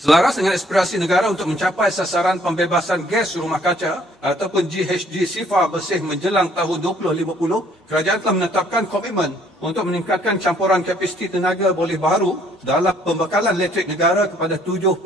Selaras dengan aspirasi negara untuk mencapai sasaran pembebasan gas rumah kaca ataupun GHG sifar bersih menjelang tahun 2050, kerajaan telah menetapkan komitmen untuk meningkatkan campuran kapasiti tenaga boleh baru dalam pembekalan elektrik negara kepada 70%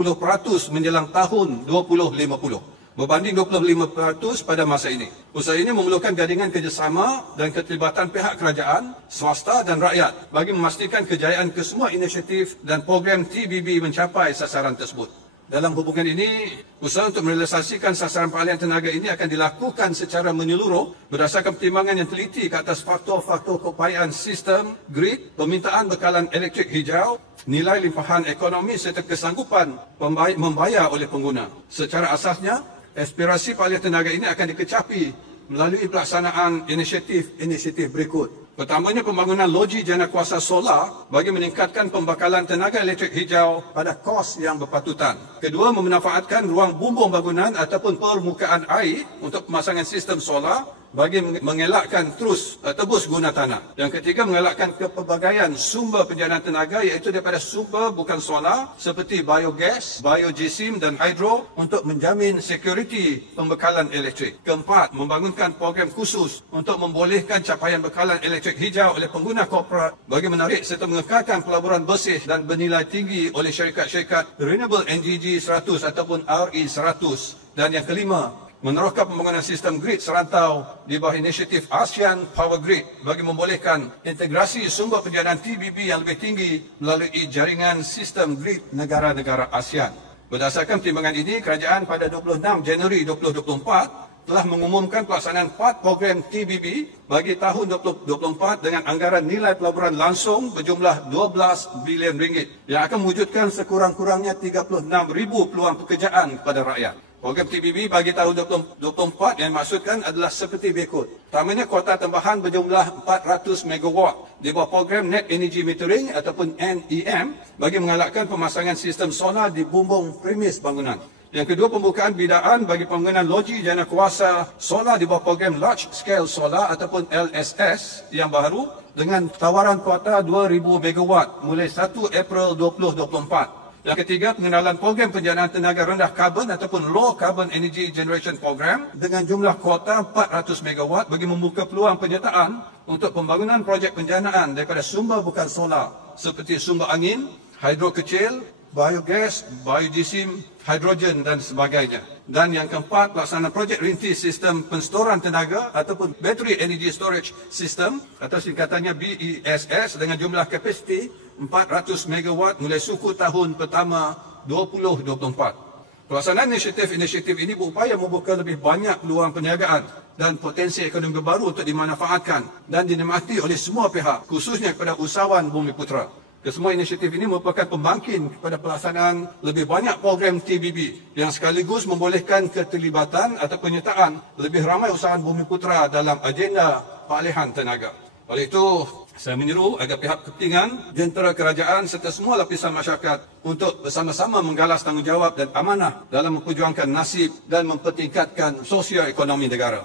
menjelang tahun 2050. Berbanding 25% pada masa ini. Usaha ini memerlukan gabungan kerjasama dan keterlibatan pihak kerajaan, swasta dan rakyat bagi memastikan kejayaan kesemua inisiatif dan program TBB mencapai sasaran tersebut. Dalam hubungan ini, usaha untuk merealisasikan sasaran pengalihan tenaga ini akan dilakukan secara menyeluruh berdasarkan pertimbangan yang teliti ke atas faktor-faktor keupayaan sistem, grid, permintaan bekalan elektrik hijau, nilai limpahan ekonomi serta kesanggupan membayar oleh pengguna. Secara asasnya, aspirasi pengalihan tenaga ini akan dikecapi melalui pelaksanaan inisiatif berikut. Pertamanya, pembangunan loji jana kuasa solar bagi meningkatkan pembekalan tenaga elektrik hijau pada kos yang berpatutan. Kedua, memanfaatkan ruang bumbung bangunan ataupun permukaan air untuk pemasangan sistem solar bagi mengelakkan tebus guna tanah. Yang ketiga, mengelakkan kepelbagaian sumber penjanaan tenaga iaitu daripada sumber bukan solar seperti biogas, biogesim dan hidro untuk menjamin sekuriti pembekalan elektrik. Keempat, membangunkan program khusus untuk membolehkan capaian bekalan elektrik hijau oleh pengguna korporat bagi menarik serta mengekalkan pelaburan bersih dan bernilai tinggi oleh syarikat-syarikat Renewable Energy 100 ataupun RE100. Dan yang kelima, meneruskan pembangunan sistem grid serantau di bawah inisiatif ASEAN Power Grid bagi membolehkan integrasi sumber penjanaan TBB yang lebih tinggi melalui jaringan sistem grid negara-negara ASEAN. Berdasarkan pertimbangan ini, kerajaan pada 26 Januari 2024 telah mengumumkan pelaksanaan 4 program TBB bagi tahun 2024 dengan anggaran nilai pelaburan langsung berjumlah 12 bilion ringgit yang akan mewujudkan sekurang-kurangnya 36,000 peluang pekerjaan kepada rakyat. Program TBB bagi tahun 2024 yang dimaksudkan adalah seperti berikut. Pertamanya, kuota tambahan berjumlah 400 megawatt di bawah program Net Energy Metering ataupun NEM bagi mengalahkan pemasangan sistem solar di bumbung premis bangunan. Yang kedua, pembukaan bidaan bagi pembangunan loji jana kuasa solar di bawah program Large Scale Solar ataupun LSS yang baru dengan tawaran kuota 2,000 megawatt mulai 1 April 2024. Yang ketiga, pengenalan program penjanaan tenaga rendah karbon ataupun Low Carbon Energy Generation Program dengan jumlah kuota 400 megawatt bagi membuka peluang penyertaan untuk pembangunan projek penjanaan daripada sumber bukan solar seperti sumber angin, hidro kecil, biogas, biogesim, hidrogen dan sebagainya. Dan yang keempat, pelaksanaan projek rintis sistem penstoran tenaga ataupun Battery Energy Storage System atau singkatannya BESS dengan jumlah kapasiti 400 megawatt mulai suku tahun pertama 2024. Pelaksanaan inisiatif ini berupaya membuka lebih banyak peluang perniagaan dan potensi ekonomi baru untuk dimanfaatkan dan dinikmati oleh semua pihak, khususnya kepada usahawan Bumiputera. Kesemua inisiatif ini merupakan pembangkit kepada pelaksanaan lebih banyak program TBB yang sekaligus membolehkan keterlibatan atau penyertaan lebih ramai usahawan Bumiputera dalam agenda pengalihan tenaga. Oleh itu, saya menyeru agar pihak kepentingan, jentera kerajaan serta semua lapisan masyarakat untuk bersama-sama menggalas tanggungjawab dan amanah dalam memperjuangkan nasib dan mempertingkatkan sosioekonomi negara.